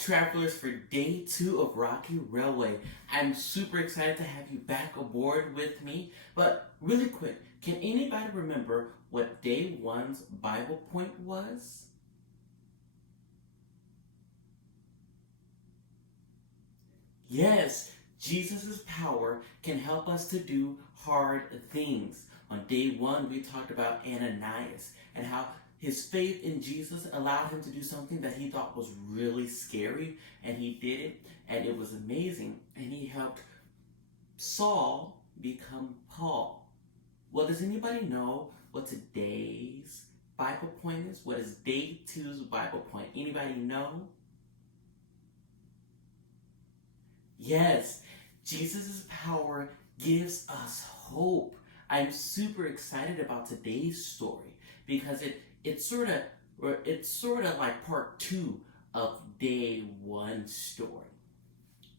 travelers, for day 2 of Rocky Railway. I'm super excited to have you back aboard with me. But really quick, can anybody remember what day 1's Bible point was? Yes, Jesus' power can help us to do hard things. On day 1, we talked about Ananias and how his faith in Jesus allowed him to do something that he thought was really scary, and he did it, and it was amazing, and he helped Saul become Paul. Well, does anybody know what today's Bible point is? What is day 2's Bible point? Anybody know? Yes, Jesus' power gives us hope. I'm super excited about today's story because it's sort of like part 2 of day 1's story.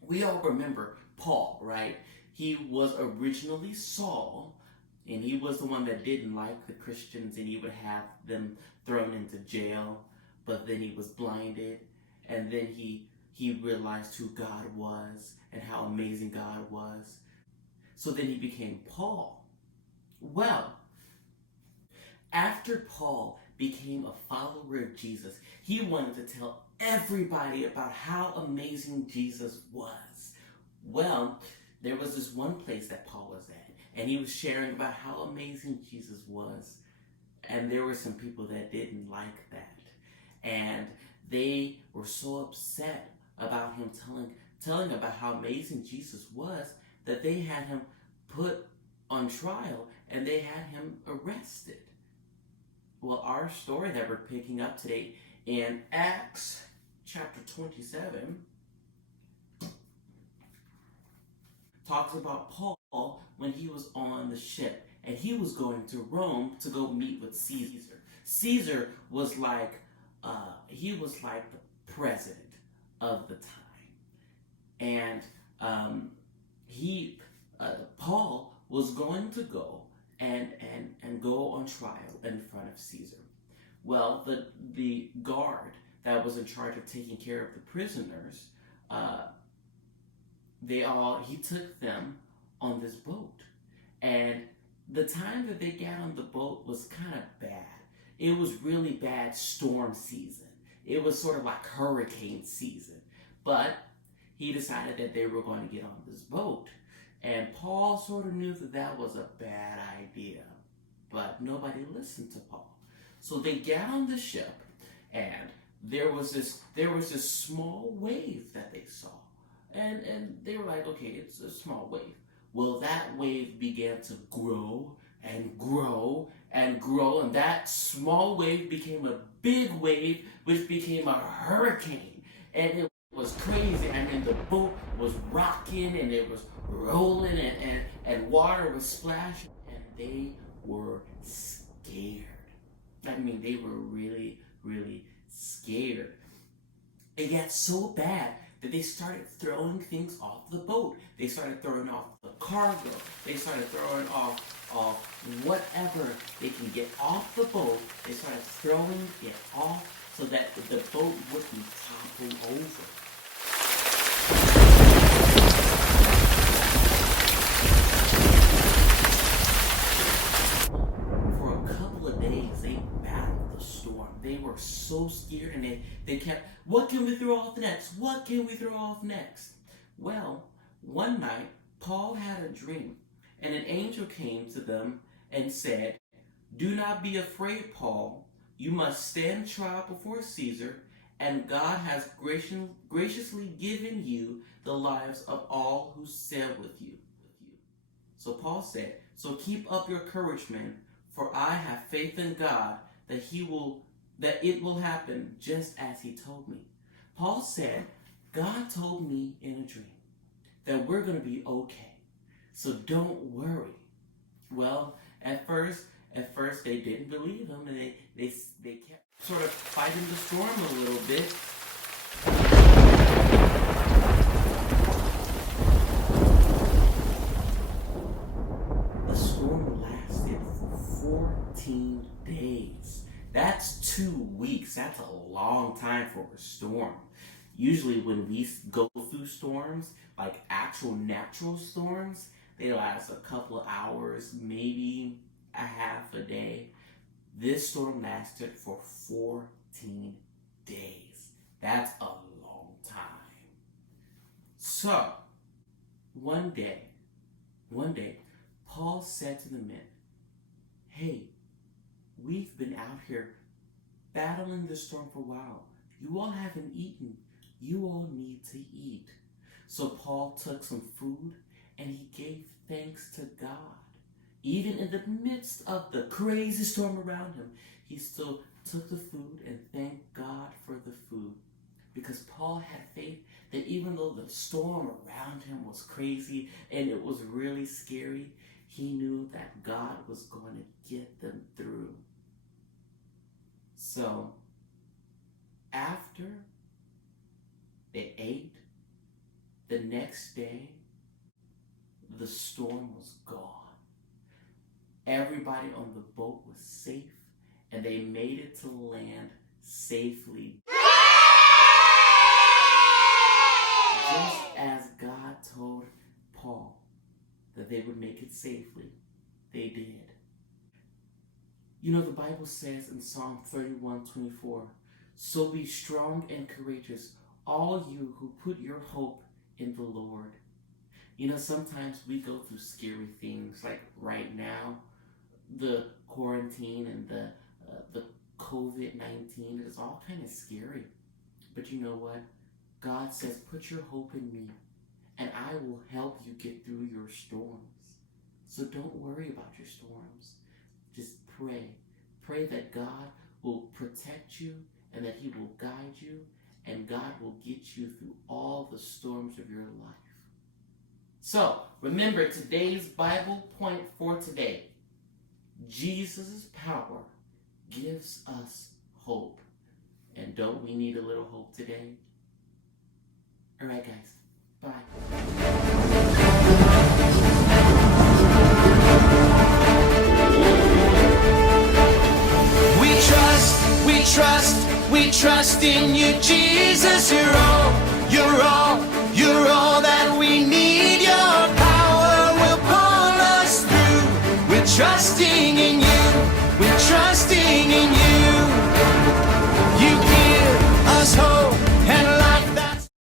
We all remember Paul, right? He was originally Saul, and he was the one that didn't like the Christians, and he would have them thrown into jail. But then he was blinded, and then he realized who God was and how amazing God was. So then he became Paul. Well, after Paul became a follower of Jesus, he wanted to tell everybody about how amazing Jesus was. Well, there was this one place that Paul was at, and he was sharing about how amazing Jesus was. And there were some people that didn't like that. And they were so upset about him telling about how amazing Jesus was that they had him put on trial and they had him arrested. Well, our story that we're picking up today in Acts chapter 27 talks about Paul when he was on the ship and he was going to Rome to go meet with Caesar. Caesar was like the president of the time, and Paul was going to go and go on trial in front of Caesar. Well, the guard that was in charge of taking care of the prisoners, he took them on this boat, and the time that they got on the boat was kind of bad. It was really bad storm season. It was sort of like hurricane season. But he decided that they were going to get on this boat. And Paul sort of knew that that was a bad idea. But nobody listened to Paul. So they got on the ship, and there was this small wave that they saw. And they were like, okay, it's a small wave. Well, that wave began to grow and grow and grow, and that small wave became a big wave, which became a hurricane. And it was crazy. I mean, the boat was rocking, and it was rolling, and water was splashing, and they were scared. I mean, they were really, really scared. It got so bad that they started throwing things off the boat. They started throwing off the cargo. They started throwing off whatever they can get off the boat. They started throwing it off so that the boat wouldn't topple over. For a couple of days, they battled the storm. They were so scared, and they kept, what can we throw off next? What can we throw off next? Well, one night, Paul had a dream, and an angel came to them and said, "Do not be afraid, Paul. You must stand trial before Caesar, and God has graciously given you the lives of all who sail with you." So Paul said, "So keep up your courage, men, for I have faith in God that it will happen just as he told me." Paul said, God told me in a dream that we're going to be okay. So don't worry. Well, at first they didn't believe him, and they kept sort of fighting the storm a little bit. The storm lasted for 14 days. That's 2 weeks. That's a long time for a storm. Usually, when we go through storms, like actual natural storms, they last a couple of hours, maybe a half a day. This storm lasted for 14 days. That's a long time. So, one day, Paul said to the men, "Hey, we've been out here battling the storm for a while. You all haven't eaten. You all need to eat." So Paul took some food and he gave thanks to God. Even in the midst of the crazy storm around him, he still took the food and thanked God for the food. Because Paul had faith that even though the storm around him was crazy and it was really scary, he knew that God was going to get them through. So, after they ate, the next day, the storm was gone. Everybody on the boat was safe, and they made it to land safely. Just as God told Paul that they would make it safely, they did. You know, the Bible says in Psalm 31:24, "So be strong and courageous, all you who put your hope in the Lord." You know, sometimes we go through scary things, like right now, the quarantine and the COVID-19 is all kind of scary. But you know what? God says, put your hope in me, and I will help you get through your storms. So don't worry about your storms. Just pray. Pray that God will protect you and that he will guide you, and God will get you through all the storms of your life. So, remember today's Bible point for today. Jesus' power gives us hope. And don't we need a little hope today? All right, guys. Bye. We trust in you, Jesus. You're all that we need. Your power will pull us through. We're trusting in you. We're trusting in you.